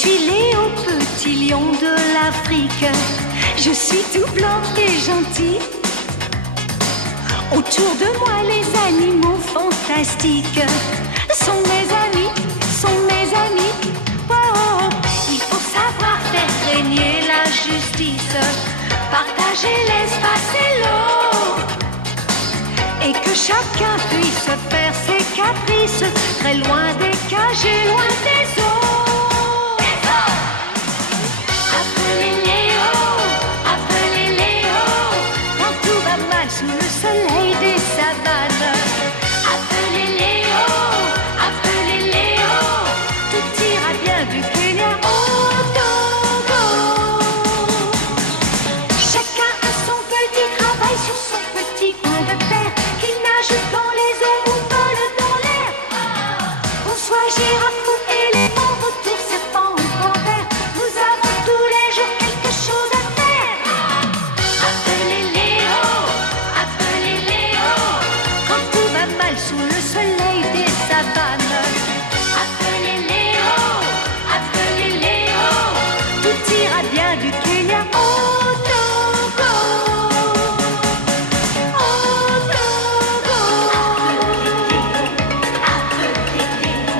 suis Léo, petit lion de l'Afrique. Je suis tout blanc et gentil. Autour de moi, les animaux fantastiques sont mes amis, sont mes amis. Oh, il faut savoir faire régner la justice, partager l'espace et l'eau, et que chacun puisse faire ses caprices, très loin des cages et loin des eaux. Sous le soleil des savanes, appelez Léo, tout ira bien du Kenya au Togo. Chacun a son petit travail sur son petit coin de terre, qu'il nage dans les eaux ou vole dans l'air. Qu'on soit girafe ou éléphant, vautour, serpent ou panthère, nous avons tous les jours quelque chose à faire. Appelez Léo, quand tout va mal sous le soleil des savanes. Appelez Léo, tout ira bien du Kenya au Togo. Au Togo. Appelez Léo,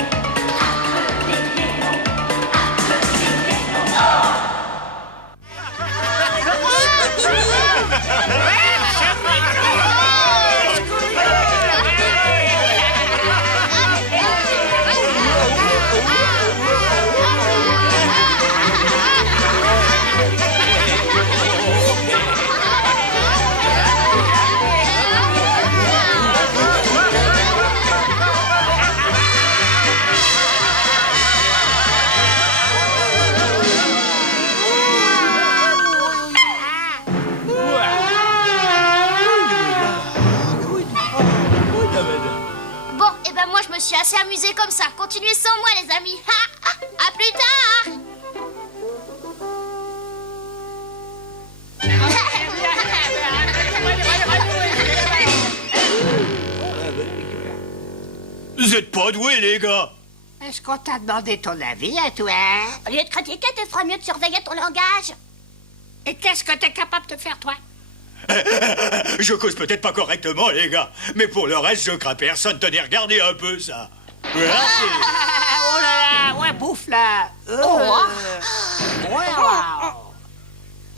Bon, et ben moi je me suis assez amusée comme ça. Continuez sans moi les amis. À plus tard. Vous êtes pas doués, les gars. Est-ce qu'on t'a demandé ton avis à toi? Au lieu de critiquer, tu feras mieux de surveiller ton langage. Et qu'est-ce que t'es capable de faire, toi? Je cause peut-être pas correctement, les gars, mais pour le reste, je crains personne. Tenez, regardez un peu ça. Voilà, Oh là là, ouais, bouffe là.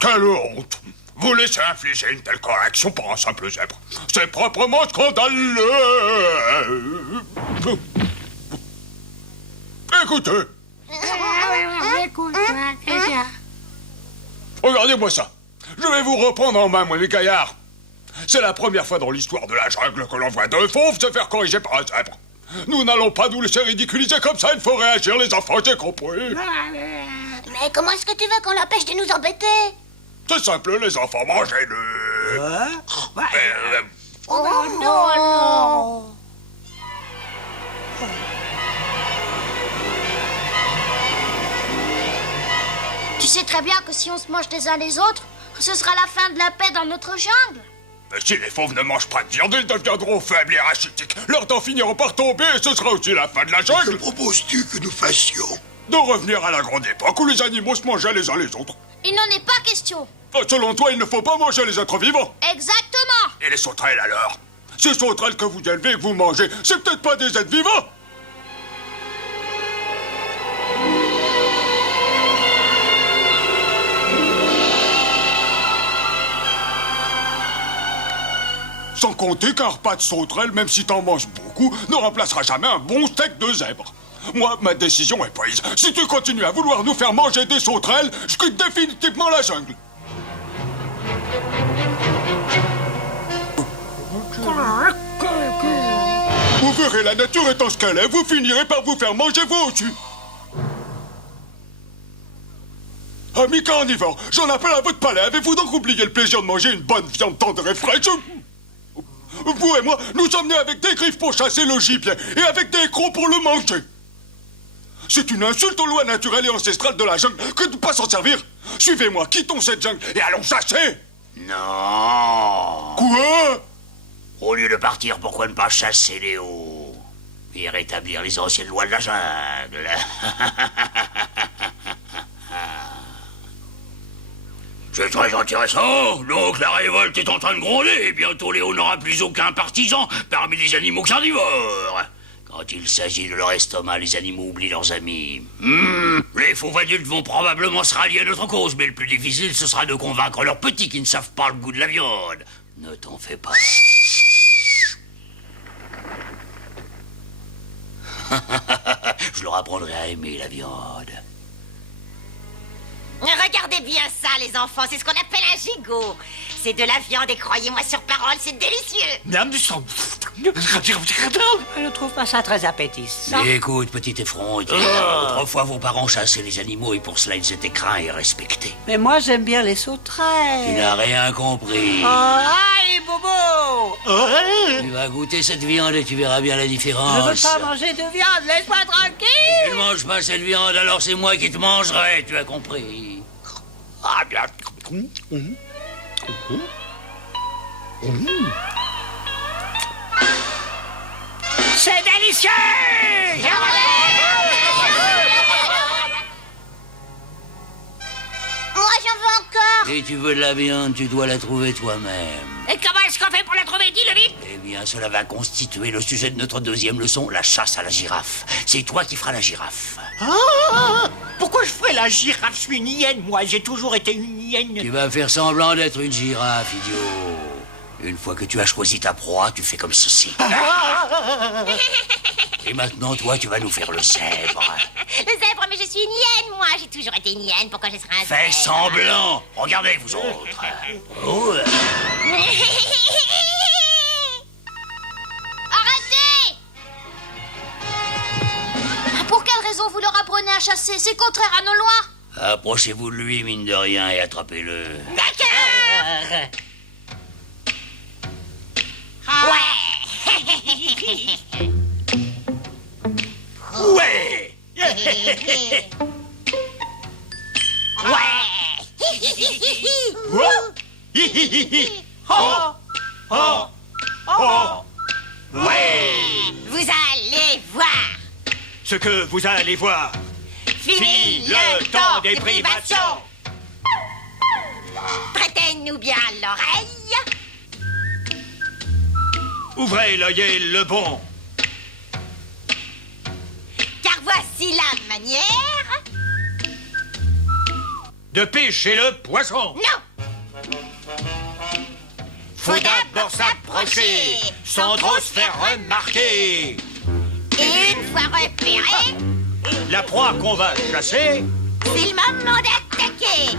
Quelle honte! Vous laissez infliger une telle correction pour un simple zèbre. C'est proprement scandaleux! Écoutez, Écoute, qu'est-ce qu'il y a? regardez-moi ça. Je vais vous reprendre en main, moi, mes gaillards. C'est la première fois dans l'histoire de la jungle que l'on voit deux fauves se faire corriger par un zèbre. Nous n'allons pas nous laisser ridiculiser comme ça. Il faut réagir, les enfants, j'ai compris. Mais comment est-ce que tu veux qu'on l'empêche de nous embêter? C'est simple, les enfants, mangez-le. Oh non. Tu sais très bien que si on se mange les uns les autres, ce sera la fin de la paix dans notre jungle. Mais si les fauves ne mangent pas de viande, ils deviendront faibles et rachitiques. Leurs dents finiront par tomber et ce sera aussi la fin de la Que jungle. proposes-tu que nous fassions? De revenir à la grande époque où les animaux se mangeaient les uns les autres. Il n'en est pas question. Selon toi, il ne faut pas manger les êtres vivants. Exactement. Et les sauterelles alors? Ces sauterelles que vous élevez et que vous mangez, c'est peut-être pas des êtres vivants? Sans compter qu'un repas de sauterelle, même si t'en manges beaucoup, ne remplacera jamais un bon steak de zèbre. Moi, ma décision est prise. Si tu continues à vouloir nous faire manger des sauterelles, je quitte définitivement la jungle. Vous verrez, la nature étant ce qu'elle est, vous finirez par vous faire manger vous aussi. Amis carnivores, j'en appelle à votre palais. Avez-vous donc oublié le plaisir de manger une bonne viande tendre et fraîche? Vous et moi, nous sommes nés avec des griffes pour chasser le gibier et avec des crocs pour le manger. C'est une insulte aux lois naturelles et ancestrales de la jungle que de ne pas s'en servir. Suivez-moi, quittons cette jungle et allons chasser. Non. Quoi? Au lieu de partir, pourquoi ne pas chasser Léo et rétablir les anciennes lois de la jungle? C'est très intéressant. Donc la révolte est en train de gronder et bientôt Léo n'aura plus aucun partisan parmi les animaux carnivores. Quand il s'agit de leur estomac, les animaux oublient leurs amis. Les faux adultes vont probablement se rallier à notre cause, mais le plus difficile, ce sera de convaincre leurs petits qui ne savent pas le goût de la viande. Ne t'en fais pas. Je leur apprendrai à aimer la viande. Regardez bien ça, les enfants, c'est ce qu'on appelle un gigot. C'est de la viande et croyez-moi sur parole, c'est délicieux. Je ne trouve pas ça très appétissant. Écoute, petit effronté, autrefois vos parents chassaient les animaux et pour cela ils étaient craints et respectés. Mais moi, j'aime bien les Tu sauterelles. n'as rien compris. Oh, allez, Bobo! Tu vas goûter cette viande et tu verras bien la Je différence. veux pas manger de viande, laisse-moi tranquille! Tu ne manges pas cette viande, alors c'est moi qui te mangerai, tu as compris. C'est délicieux! Moi, j'en veux encore. Si tu veux de la viande, tu dois la trouver toi-même. Et comment est-ce qu'on fait pour la trouver? Dis-le vite! Eh bien, cela va constituer le sujet de notre deuxième leçon, la chasse à la girafe. C'est toi qui feras la girafe. Ah! Pourquoi je ferais la girafe? Je suis une hyène, moi. J'ai toujours été une hyène. Tu vas faire semblant d'être une girafe, idiot. Une fois que tu as choisi ta proie, tu fais comme ceci. Et maintenant, toi, tu vas nous faire le zèbre. Le zèbre, mais je suis une hyène, moi. J'ai toujours été une hyène, pourquoi je serais un Fais zèbre? semblant. Regardez, vous autres. Oh. Arrêtez! Pour quelle raison vous leur apprenez à chasser? C'est contraire à nos lois. Approchez-vous de lui, mine de rien, et attrapez-le. D'accord! Ouais! Ouais. Vous allez voir! Ce que vous allez voir. Fini le temps des privations! Prêtez-nous bien l'oreille! Ouvrez l'œil et le bon. Car voici la manière... De pêcher le poisson. Non! Faut d'abord s'approcher sans trop se faire remarquer. Et une fois repéré, La proie qu'on va chasser. c'est le moment d'attaquer!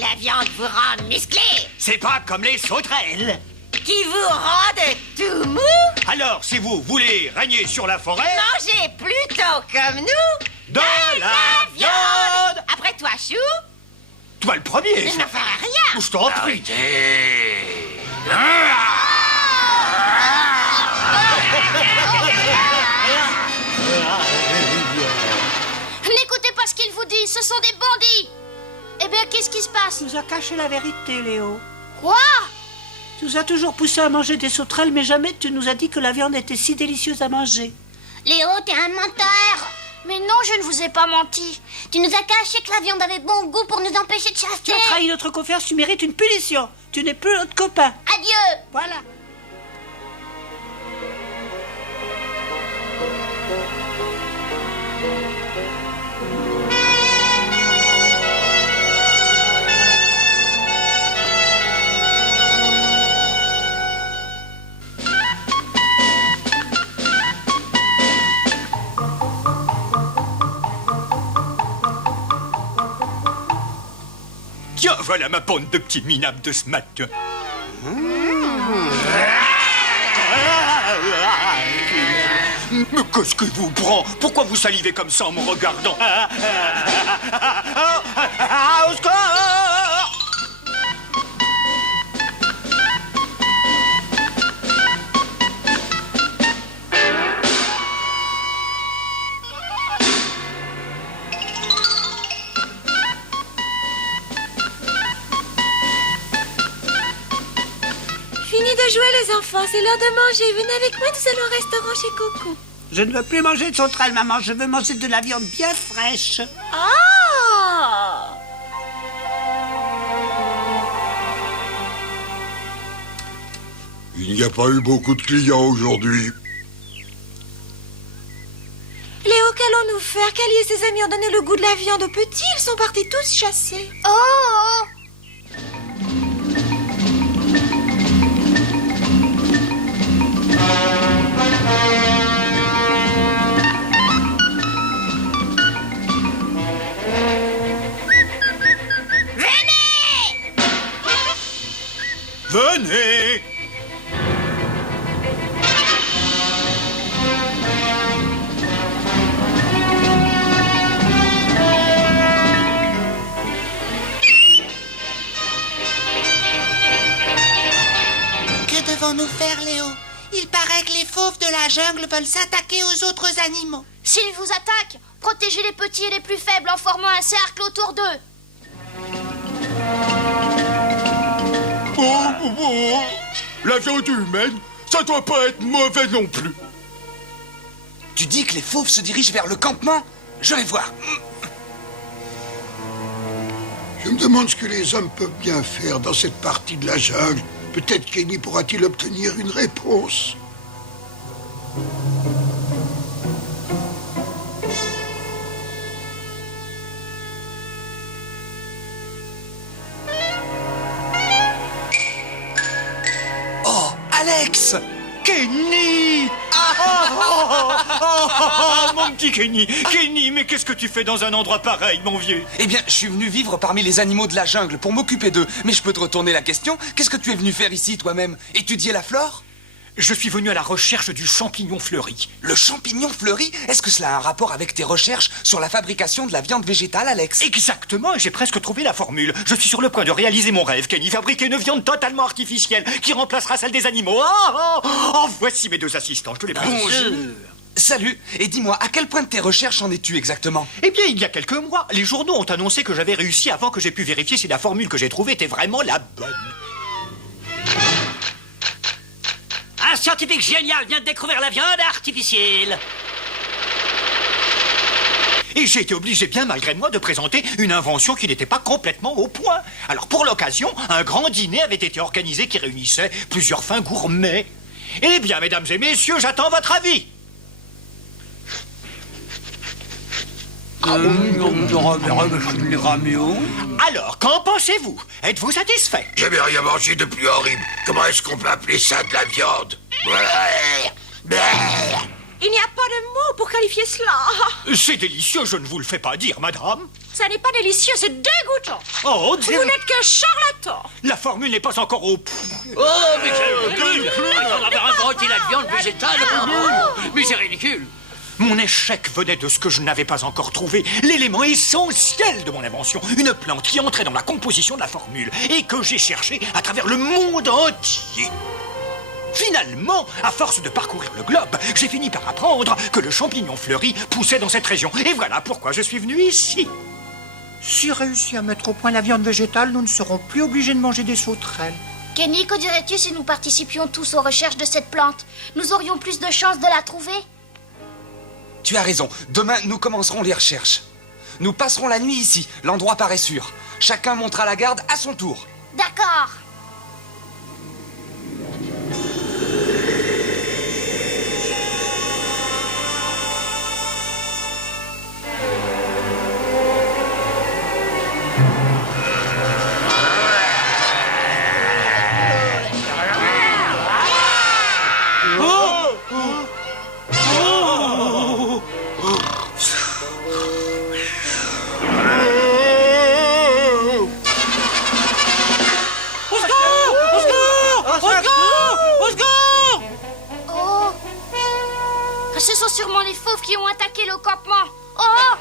La viande vous rend musclé, C'est pas comme les sauterelles. qui vous rendent tout mou. Alors, si vous voulez régner sur la forêt, Mangez plutôt comme nous de la viande. Après toi, Chou, Toi le premier. je n'en ferai rien. Je t'en prie. Arrêtez. N'écoutez pas ce qu'ils vous disent, ce sont des bandits. Eh bien, qu'est-ce qui se passe? Tu nous as caché la vérité, Léo. Quoi? Tu nous as toujours poussé à manger des sauterelles, mais jamais tu nous as dit que la viande était si délicieuse à manger. Léo, t'es un menteur. Mais non, je ne vous ai pas menti. Tu nous as caché que la viande avait bon goût pour nous empêcher de Tu chasser. as trahi notre confiance, tu mérites une punition. Tu n'es plus notre copain. Adieu. Voilà. Tiens, voilà ma bande de petits minables de ce matin. Mais qu'est-ce que vous prend? Pourquoi vous salivez comme ça en me regardant? Au secours! Fini de jouer les enfants, c'est l'heure de manger. Venez avec moi, nous allons au restaurant chez Coco. Je ne veux plus manger de sauterelles, maman. Je veux manger de la viande bien fraîche. Ah! Il n'y a pas eu beaucoup de clients aujourd'hui. Léo, qu'allons-nous faire? Cali et ses amis ont donné le goût de la viande aux petits. Ils sont partis tous chasser. Oh! Venez! Que devons-nous faire, Léo? Il paraît que les fauves de la jungle veulent s'attaquer aux autres animaux. S'ils vous attaquent, protégez les petits et les plus faibles en formant un cercle autour d'eux. Oh. La viande humaine, ça doit pas être mauvais non plus. Tu dis que les fauves se dirigent vers le campement? Je vais voir. Je me demande ce que les hommes peuvent bien faire dans cette partie de la jungle. Peut-être Kenny pourra-t-il obtenir une réponse. Oh, Alex! Kenny! Mon petit Kenny! Kenny, mais qu'est-ce que tu fais dans un endroit pareil, mon vieux? Eh bien, je suis venu vivre parmi les animaux de la jungle pour m'occuper d'eux. Mais je peux te retourner la question. Qu'est-ce que tu es venu faire ici, toi-même? Étudier la flore? Je suis venu à la recherche du champignon fleuri. Le champignon fleuri? Est-ce que cela a un rapport avec tes recherches sur la fabrication de la viande végétale, Alex? Exactement, j'ai presque trouvé la formule. Je suis sur le point de réaliser mon rêve, Kenny, fabriquer une viande totalement artificielle qui remplacera celle des animaux. Voici mes deux assistants, je te les présente. Bonjour. Salut, et dis-moi, à quel point de tes recherches en es-tu exactement? Eh bien, il y a quelques mois, les journaux ont annoncé que j'avais réussi avant que j'ai pu vérifier si la formule que j'ai trouvée était vraiment la bonne. Un scientifique génial vient de découvrir la viande artificielle. Et j'ai été obligé, bien malgré moi, de présenter une invention qui n'était pas complètement au point. Alors, pour l'occasion, un grand dîner avait été organisé qui réunissait plusieurs fins gourmets. Eh bien, mesdames et messieurs, j'attends votre avis. Alors, qu'en pensez-vous? Êtes-vous satisfait? J'avais rien mangé de plus horrible. Comment est-ce qu'on peut appeler ça de la viande? Il n'y a pas de mots pour qualifier cela. C'est délicieux, je ne vous le fais pas dire, madame. Ça n'est pas délicieux, c'est dégoûtant. Oh, Vous n'êtes que charlatan. La formule n'est pas encore au point. Oh, mais quel on avait inventé la viande végétale. Mais c'est ridicule. Mon échec venait de ce que je n'avais pas encore trouvé, l'élément essentiel de mon invention, une plante qui entrait dans la composition de la formule et que j'ai cherché à travers le monde entier. Finalement, à force de parcourir le globe, j'ai fini par apprendre que le champignon fleuri poussait dans cette région. Et voilà pourquoi je suis venu ici. Si réussi à mettre au point la viande végétale, nous ne serons plus obligés de manger des sauterelles. Kenny, que dirais-tu si nous participions tous aux recherches de cette plante? Nous aurions plus de chances de la trouver. Tu as raison. Demain, nous commencerons les recherches. Nous passerons la nuit ici. L'endroit paraît sûr. Chacun montera la garde à son tour. D'accord. Ce sont sûrement les fauves qui ont attaqué le campement. Oh!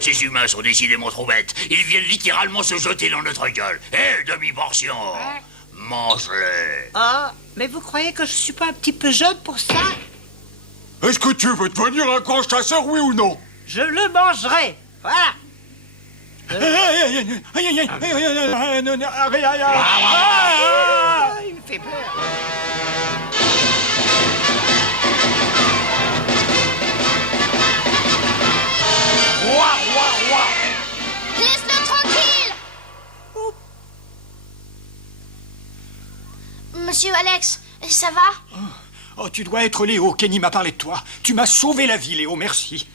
Ces humains sont décidément trop bêtes. Ils viennent littéralement se jeter dans notre gueule. Demi-portion. Mange-les. Ah, mais vous croyez que je suis pas un petit peu jeune pour ça? Est-ce que tu veux devenir un grand chasseur, oui ou non? Je le mangerai. Voilà. Il me fait peur. Laisse-le tranquille. Monsieur Alex, ça va? Oh, tu dois être Léo. Kenny m'a parlé de toi. Tu m'as sauvé la vie, Léo. Merci.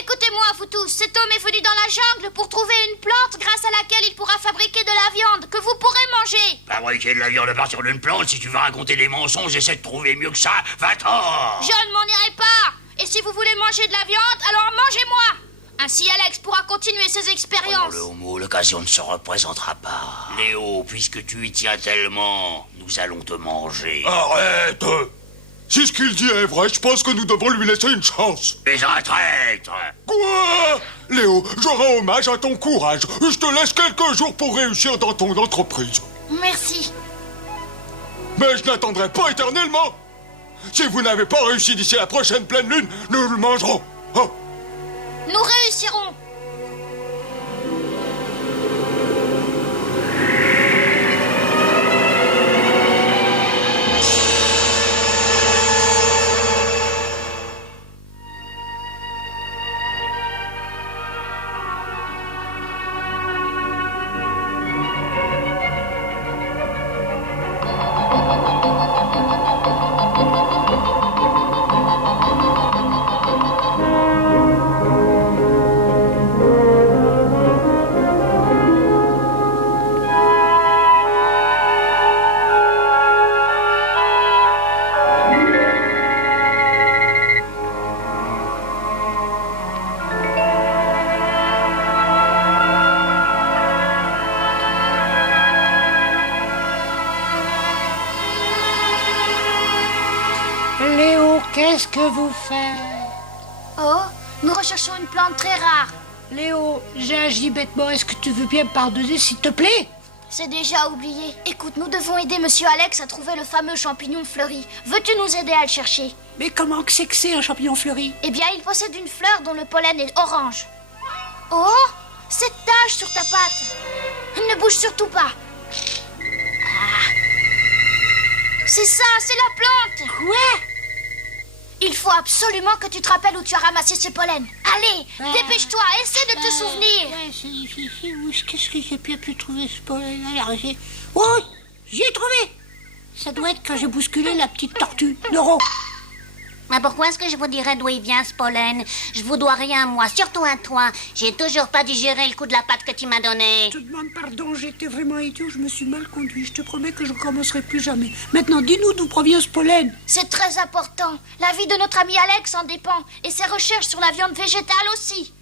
Écoutez-moi, vous tous, cet homme est venu dans la jungle pour trouver une plante grâce à laquelle il pourra fabriquer de la viande que vous pourrez manger. Fabriquer de la viande à partir d'une plante, si tu veux raconter des mensonges, essaie de trouver mieux que ça. Va-t'en. Je ne m'en irai pas. Et si vous voulez manger de la viande, alors mangez-moi. Ainsi Alex pourra continuer ses expériences. Le homo, l'occasion ne se représentera pas. Léo, puisque tu y tiens tellement, nous allons te manger. Arrête! Si ce qu'il dit est vrai, je pense que nous devons lui laisser une chance. Les un traître. Quoi? Léo, je rends hommage à ton courage. Je te laisse quelques jours pour réussir dans ton entreprise. Merci. Mais je n'attendrai pas éternellement. Si vous n'avez pas réussi d'ici la prochaine pleine lune, nous le mangerons. Oh. Nous réussirons. Qu'est-ce que vous faites? Oh, nous recherchons une plante très rare. Léo, j'ai agi bêtement. Est-ce que tu veux bien me pardonner, s'il te plaît? C'est déjà oublié. Écoute, nous devons aider Monsieur Alex à trouver le fameux champignon fleuri. Veux-tu nous aider à le chercher? Mais comment que c'est un champignon fleuri? Eh bien, il possède une fleur dont le pollen est orange. Oh, cette tache sur ta patte. Ne bouge surtout pas. Ah. C'est ça, c'est la plante. Quoi? Il faut absolument que tu te rappelles où tu as ramassé ce pollen. Allez, dépêche-toi, essaie de te souvenir. Qu'est-ce que j'ai pu trouver ce pollen? Oh, j'y ai trouvé. Ça doit être quand j'ai bousculé la petite tortue, Noro. Mais pourquoi est-ce que je vous dirais d'où il vient ce pollen? Je vous dois rien, moi, surtout à toi. J'ai toujours pas digéré le coup de la patte que tu m'as donné. Je te demande pardon, j'étais vraiment idiot, je me suis mal conduit. Je te promets que je ne recommencerai plus jamais. Maintenant, dis-nous d'où provient ce pollen. C'est très important. La vie de notre ami Alex en dépend. Et ses recherches sur la viande végétale aussi.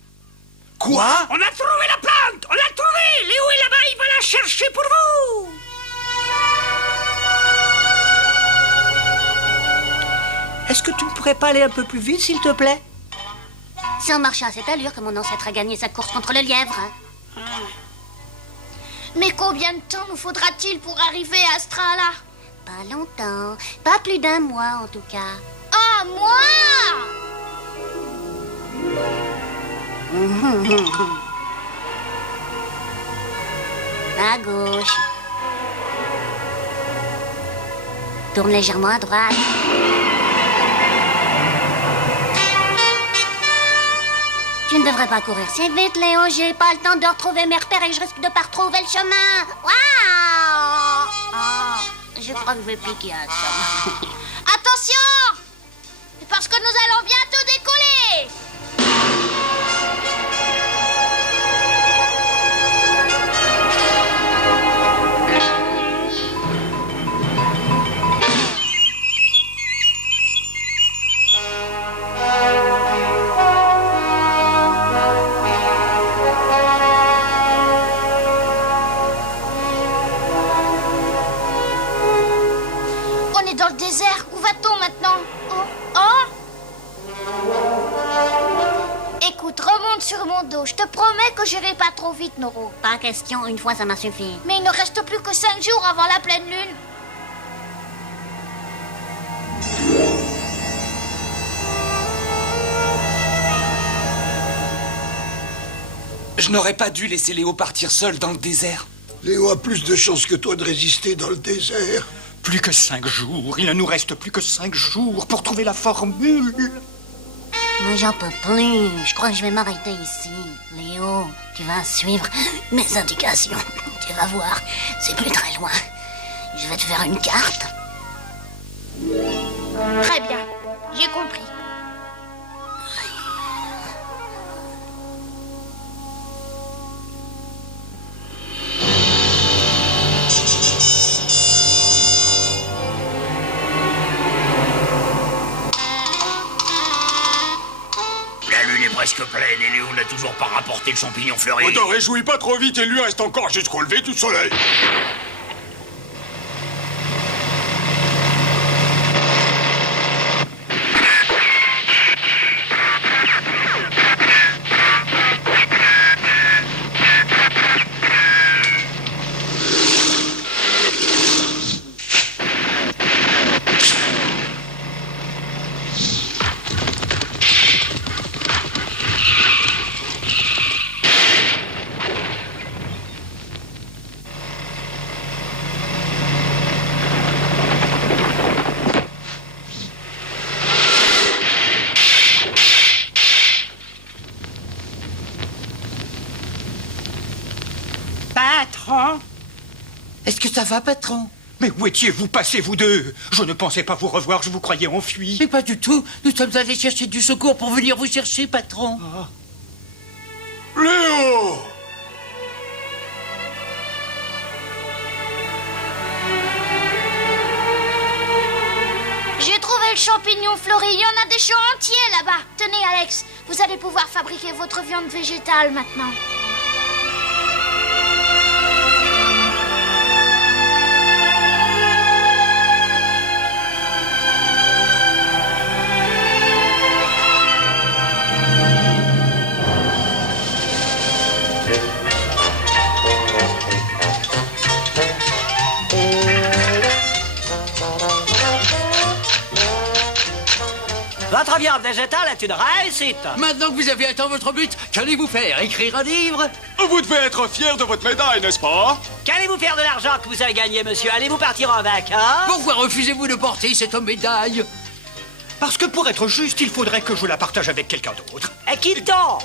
Quoi? On a trouvé la plante! On l'a trouvée! Léo est là-bas, il va la chercher pour vous! Est-ce que tu ne pourrais pas aller un peu plus vite, s'il te plaît? Si on marchait à cette allure, que mon ancêtre a gagné sa course contre le lièvre. Mais combien de temps nous faudra-t-il pour arriver à ce train-là? Pas longtemps. Pas plus d'un mois, en tout cas. Un mois? À gauche. Tourne légèrement à droite. Tu ne devrais pas courir si vite, Léo. J'ai pas le temps de retrouver mes repères et je risque de pas retrouver le chemin. Waouh! Oh, je crois que je vais piquer un somme. Attention! Parce que nous allons bientôt décoller! On est dans le désert. Où va-t-on maintenant? Oh? Oh? monte sur mon dos. Je te promets que j'irai pas trop vite, Noro. Pas question, une fois ça m'a suffi. Mais il ne reste plus que 5 jours avant la pleine lune. Je n'aurais pas dû laisser Léo partir seul dans le désert. Léo a plus de chances que toi de résister dans le désert. Plus que 5 jours. Il ne nous reste plus que 5 jours pour trouver la formule. Mais j'en peux plus. Je crois que je vais m'arrêter ici. Léo, tu vas suivre mes indications. Tu vas voir, c'est plus très loin. Je vais te faire une carte. Très bien, j'ai compris. La lune est presque pleine et Léo n'a toujours pas rapporté le champignon fleuri. Ne te réjouis pas trop vite, il lui reste encore jusqu'au lever du soleil. Patron? Est-ce que ça va, patron? Mais où étiez-vous passés, vous deux? Je ne pensais pas vous revoir, je vous croyais enfui. Mais pas du tout. Nous sommes allés chercher du secours pour venir vous chercher, patron. Léo! J'ai trouvé le champignon fleuri. Il y en a des champs entiers là-bas. Tenez, Alex, vous allez pouvoir fabriquer votre viande végétale maintenant. Votre viande végétale est une réussite. Maintenant que vous avez atteint votre but, qu'allez-vous faire? Écrire un livre? Vous devez être fier de votre médaille, n'est-ce pas? Qu'allez-vous faire de l'argent que vous avez gagné, monsieur? Allez-vous partir en vacances? Pourquoi refusez-vous de porter cette médaille? Parce que pour être juste, il faudrait que je la partage avec quelqu'un d'autre. Et qui donc?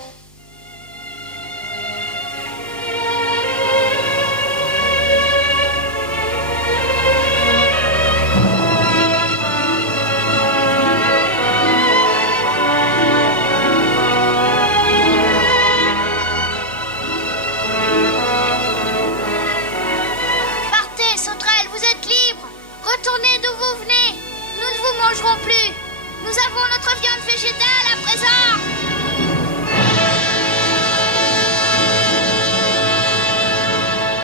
Partez, sauterelles, vous êtes libres. Retournez d'où vous venez. Nous ne vous mangerons plus. Nous avons notre viande végétale à présent.